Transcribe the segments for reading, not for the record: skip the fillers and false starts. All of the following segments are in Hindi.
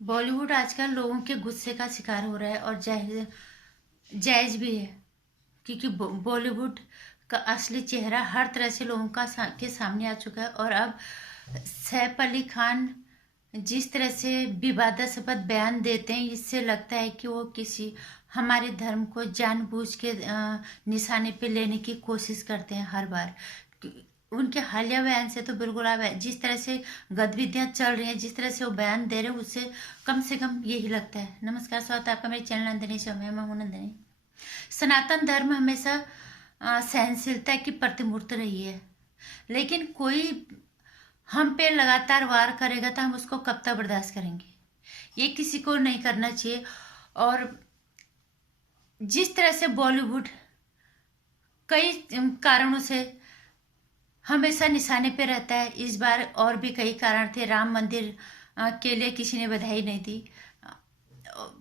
बॉलीवुड आजकल लोगों के गुस्से का शिकार हो रहा है और जायज जायज भी है। क्योंकि बॉलीवुड का असली चेहरा हर तरह से लोगों के सामने आ चुका है। और अब सैफ अली खान जिस तरह से विवादास्पद बयान देते हैं, इससे लगता है कि वो किसी हमारे धर्म को जानबूझ के निशाने पे लेने की कोशिश करते हैं हर बार। उनके हालिया बयान से तो बिल्कुल अब जिस तरह से गतिविधियां चल रही हैं, जिस तरह से वो बयान दे रहे हैं, उससे कम से कम यही लगता है। नमस्कार, स्वागत है आपका मेरे चैनल नंदिनी शो में। मैं हूं नंदिनी। सनातन धर्म हमेशा सहनशीलता की प्रतिमूर्ति रही है, लेकिन कोई हम पे लगातार वार करेगा तो हम उसको कब तक बर्दाश्त करेंगे? ये किसी को नहीं करना चाहिए। और जिस तरह से बॉलीवुड कई कारणों से हमेशा निशाने पे रहता है, इस बार और भी कई कारण थे। राम मंदिर के लिए किसी ने बधाई नहीं दी,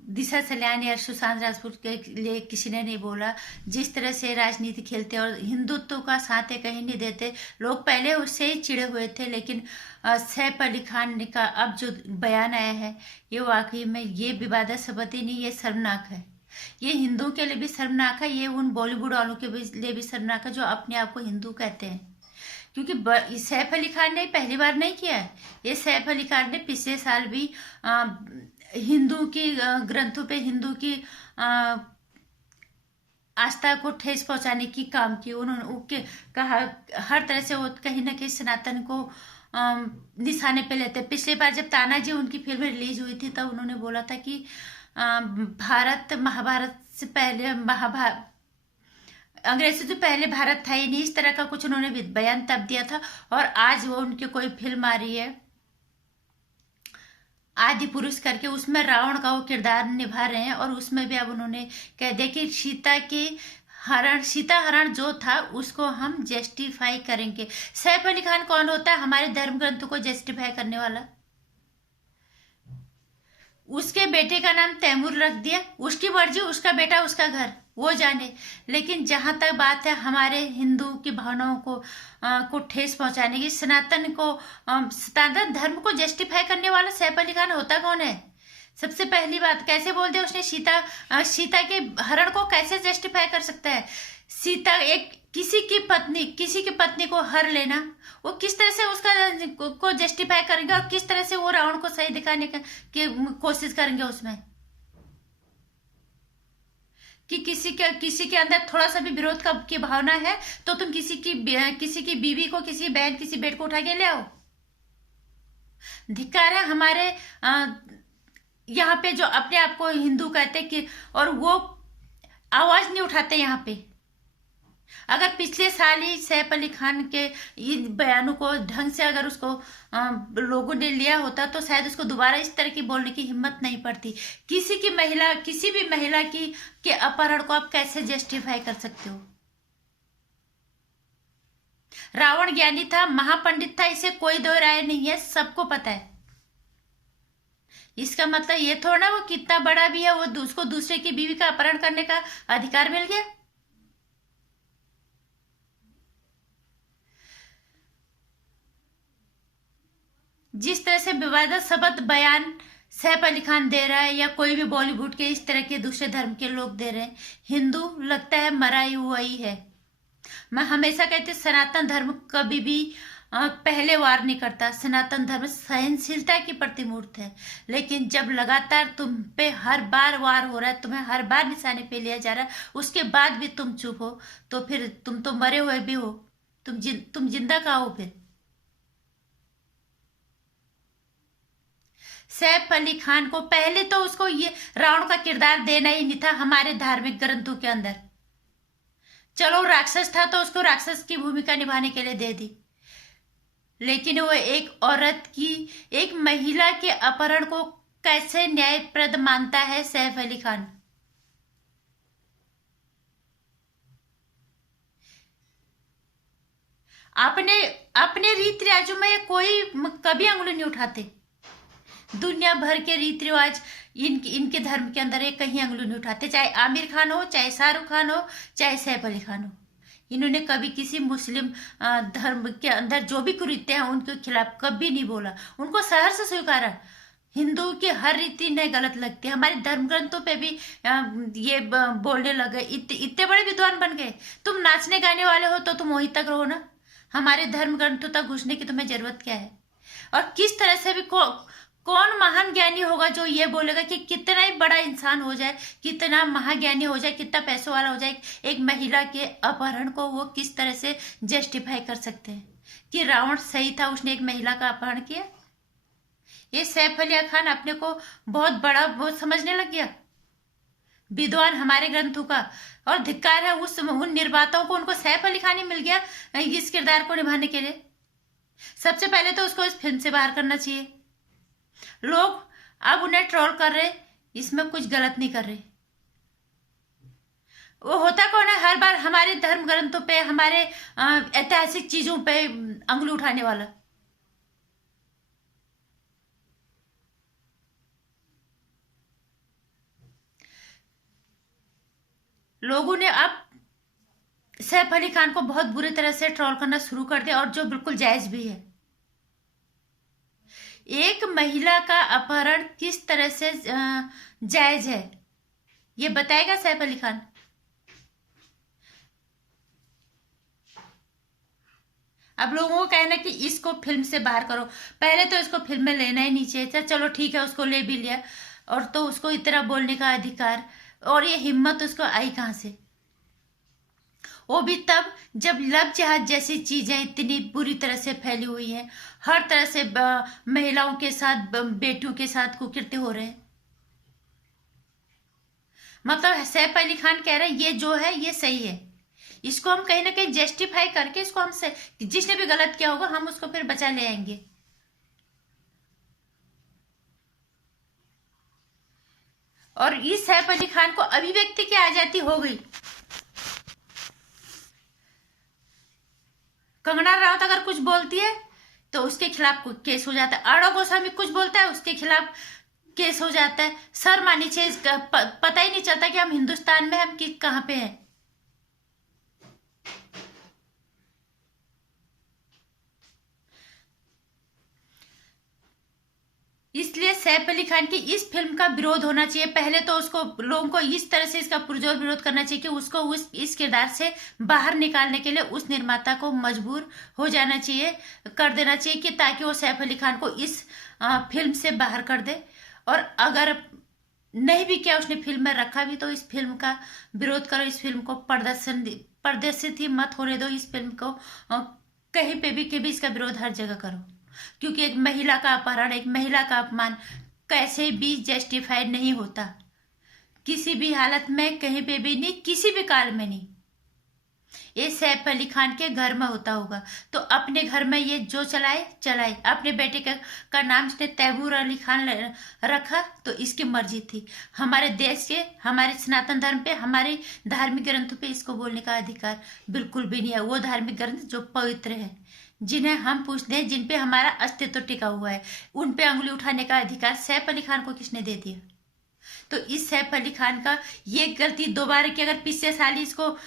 दिशा सल्यानी या सुशांत राजपूत के लिए किसी ने नहीं बोला। जिस तरह से राजनीति खेलते और हिंदुत्व का साथ कहीं नहीं देते, लोग पहले उससे ही चिड़े हुए थे, लेकिन सैफ अली खान का अब जो बयान आया है, ये वाकई में ये विवादास्पद ही नहीं, ये शर्मनाक है। ये हिंदुओं के लिए भी शर्मनाक है, ये उन बॉलीवुड वालों के लिए भी शर्मनाक है जो अपने आप को हिंदू कहते हैं। क्योंकि सैफ अली खान ने पहली बार नहीं किया है, ये सैफ अली खान ने पिछले साल भी हिंदू की ग्रंथों पे हिंदू की आस्था को ठेस पहुंचाने की काम की। उन्होंने कहा हर तरह से वो कहीं ना कहीं सनातन को निशाने पे लेते। पिछली बार जब तानाजी उनकी फिल्म रिलीज हुई थी, तब उन्होंने बोला था कि भारत महाभारत से पहले अंग्रेज से तो पहले भारत था ही नहीं, इस तरह का कुछ उन्होंने बयान तब दिया था। और आज वो उनकी कोई फिल्म आ रही है आदि पुरुष करके, उसमें रावण का वो किरदार निभा रहे हैं, और उसमें भी अब उन्होंने कह दिया कि सीता हरण जो था उसको हम जस्टिफाई करेंगे। सैफ अली खान कौन होता है हमारे धर्म ग्रंथों को जस्टिफाई करने वाला? उसके बेटे का नाम तैमूर रख दिया, उसकी मर्जी, उसका बेटा उसका घर, वो जाने। लेकिन जहां तक बात है हमारे हिंदू की भावनाओं को ठेस पहुंचाने की, सनातन धर्म को जस्टिफाई करने वाला सैफ अली खान होता कौन है? सबसे पहली बात, कैसे बोल दिया उसने सीता के हरण को कैसे जस्टिफाई कर सकता है? सीता एक किसी की पत्नी को हर लेना, वो किस तरह से उसका को जस्टिफाई करेंगे? और किस तरह से वो रावण को सही दिखाने की कोशिश करेंगे उसमें? कि किसी के अंदर थोड़ा सा भी विरोध की भावना है तो तुम किसी की बीवी को, किसी बहन, किसी बेट को उठा के ले आओ। धिक्कार है हमारे यहाँ पे जो अपने आप को हिंदू कहते कि, और वो आवाज नहीं उठाते यहाँ पे। अगर पिछले साल ही सैफ अली खान के इन बयानों को ढंग से अगर उसको लोगों ने लिया होता, तो शायद उसको दोबारा इस तरह की बोलने की हिम्मत नहीं पड़ती। किसी भी महिला के अपहरण को आप कैसे जस्टिफाई कर सकते हो? रावण ज्ञानी था, महापंडित था, इसे कोई दो राय नहीं है, सबको पता है। इसका मतलब ये थोड़ा वो कितना बड़ा भी है, वो उसको दूसरे की बीवी का अपहरण करने का अधिकार मिल गया। जिस तरह से विवादास्पद बयान सैफ अली खान दे रहा है, या कोई भी बॉलीवुड के इस तरह के दूसरे धर्म के लोग दे रहे हैं, हिंदू लगता है मरा ही हुआ ही है। मैं हमेशा कहती हूँ, सनातन धर्म कभी भी पहले वार नहीं करता। सनातन धर्म सहनशीलता की प्रतिमूर्ति है, लेकिन जब लगातार तुम पे हर बार वार हो रहा है, तुम्हें हर बार निशाने पे लिया जा रहा है, उसके बाद भी तुम चुप हो, तो फिर तुम तो मरे हुए भी हो, तुम जिंदा कहाँ हो फिर? सैफ अली खान को पहले तो उसको ये रावण का किरदार देना ही नहीं था हमारे धार्मिक ग्रंथों के अंदर। चलो राक्षस था तो उसको राक्षस की भूमिका निभाने के लिए दे दी, लेकिन वो एक महिला के अपहरण को कैसे न्यायप्रद मानता है सैफ अली खान? अपने अपने रीति रिवाजों में कोई कभी अंगुली नहीं उठाते। दुनिया भर के रीति रिवाज इनके धर्म के अंदर एक कहीं अंगुली नहीं उठाते, चाहे आमिर खान हो, चाहे शाहरुख खान हो, चाहे सैफ अली खान हो। इन्होंने कभी किसी मुस्लिम धर्म के अंदर जो भी कुरीतियां हैं उनके खिलाफ कभी नहीं बोला, उनको सहर से स्वीकारा। हिंदू की हर रीति इन्हें गलत लगती है। हमारे धर्म ग्रंथों पे भी ये बोलने लगे, इतने बड़े विद्वान बन गए। तुम नाचने गाने वाले हो तो तुम वहीं तक रहो ना, हमारे धर्म ग्रंथों तक घुसने की तुम्हें जरूरत क्या है? और किस तरह से भी कौन महान ज्ञानी होगा जो ये बोलेगा कि कितना ही बड़ा इंसान हो जाए, कितना महाज्ञानी हो जाए, कितना पैसों वाला हो जाए, एक महिला के अपहरण को वो किस तरह से जस्टिफाई कर सकते हैं कि रावण सही था, उसने एक महिला का अपहरण किया? ये सैफ अली खान अपने को बहुत बड़ा बहुत समझने लग गया, विद्वान हमारे ग्रंथों का। और धिक्कार है उन निर्माताओं को, उनको सैफ अली खान ही मिल गया इस किरदार को निभाने के लिए। सबसे पहले तो उसको इस फिल्म से बाहर करना चाहिए। लोग अब उन्हें ट्रोल कर रहे, इसमें कुछ गलत नहीं कर रहे। वो होता कौन है हर बार हमारे धर्म ग्रंथों पे, हमारे ऐतिहासिक चीजों पे अंगुली उठाने वाला? लोगों ने अब सैफ अली खान को बहुत बुरी तरह से ट्रोल करना शुरू कर दिया, और जो बिल्कुल जायज भी है। एक महिला का अपहरण किस तरह से जायज है, ये बताएगा सैफ अली खान? अब लोगों को कहना कि इसको फिल्म से बाहर करो। पहले तो इसको फिल्म में लेना ही नहीं चाहिए था, चलो ठीक है उसको ले भी लिया, और तो उसको इतना बोलने का अधिकार और ये हिम्मत उसको आई कहां से? वो भी तब जब लव जिहाद जैसी चीजें इतनी बुरी तरह से फैली हुई हैं, हर तरह से महिलाओं के साथ, बेटियों के साथ कुकृत्य हो रहे हैं। मतलब सैफ अली खान कह रहे हैं ये जो है ये सही है, इसको हम कहीं ना कहीं जस्टिफाई करके इसको हम से जिसने भी गलत किया होगा हम उसको फिर बचा ले आएंगे। और इस सैफ अली खान को अभिव्यक्ति की आजादी हो गई। कंगना राउत अगर कुछ बोलती है तो उसके खिलाफ केस हो जाता है, आरव गोस्वामी कुछ बोलता है उसके खिलाफ केस हो जाता है। सर मानी चाहिए, पता ही नहीं चलता कि हम हिंदुस्तान में हम कहाँ पे हैं। इसलिए सैफ अली खान की इस फिल्म का विरोध होना चाहिए। पहले तो उसको, लोगों को इस तरह से इसका पुरजोर विरोध करना चाहिए कि उसको इस किरदार से बाहर निकालने के लिए उस निर्माता को मजबूर हो जाना चाहिए, कर देना चाहिए कि ताकि वो सैफ अली खान को इस फिल्म से बाहर कर दे। और अगर नहीं भी किया उसने फिल्म में रखा भी तो इस फिल्म का विरोध करो, इस फिल्म को प्रदर्शित ही मत होने दो। इस फिल्म को कहीं पे भी इसका विरोध हर जगह करो, क्योंकि एक महिला का अपहरण, एक महिला का अपमान कैसे भी जस्टिफाइड नहीं होता, किसी भी हालत में, कहीं पे भी नहीं, किसी भी काल में नहीं। ये सैफ अली खान के घर में होता होगा तो अपने घर में ये जो चलाए। अपने बेटे का नाम इसने तैमूर अली खान रखा तो इसकी मर्जी थी। हमारे देश के, हमारे सनातन धर्म पे, हमारे धार्मिक ग्रंथों पे इसको बोलने का अधिकार बिल्कुल भी नहीं है। वो धार्मिक ग्रंथ जो पवित्र है, जिन्हें हम पूछते हैं, जिन पे हमारा अस्तित्व टिका हुआ है, उन पे अंगुली उठाने का अधिकार सैफ अली खान को किसने दे दिया? तो इस सैफ अली खान का ये गलती दोबारा की, अगर पिछले साल इसको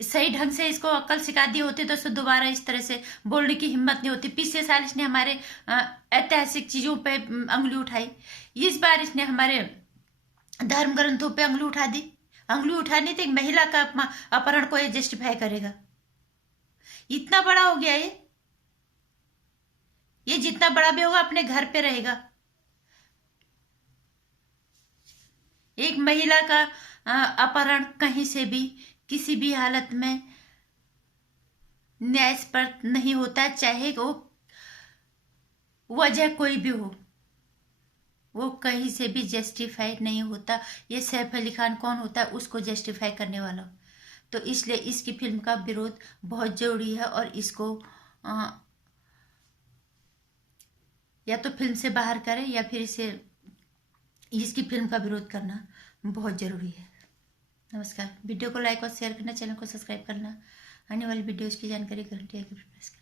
सही ढंग से इसको अक्ल सिखा दी होती तो उसको दोबारा इस तरह से बोलने की हिम्मत नहीं होती। पिछले साल इसने हमारे ऐतिहासिक चीजों पे अंगुली उठाई, इस बार इसने हमारे धर्म ग्रंथों पे अंगुली उठा दी। अंगुली उठानी तो एक महिला का अपहरण को ये जस्टिफाई करेगा? इतना बड़ा हो गया ये जितना बड़ा भी होगा अपने घर पे रहेगा। एक महिला का अपहरण कहीं से भी, किसी भी हालत में न्यायस्पद नहीं होता, चाहे वो वजह कोई भी हो, वो कहीं से भी जस्टिफाइड नहीं होता। ये सैफ अली खान कौन होता है उसको जस्टिफाई करने वाला? तो इसलिए इसकी फिल्म का विरोध बहुत जरूरी है, और इसको या तो फिल्म से बाहर करें या फिर इसकी फिल्म का विरोध करना बहुत जरूरी है। नमस्कार। वीडियो को लाइक और शेयर करना, चैनल को सब्सक्राइब करना, आने वाली वीडियोज की जानकारी घंटे आगे प्रेस करना।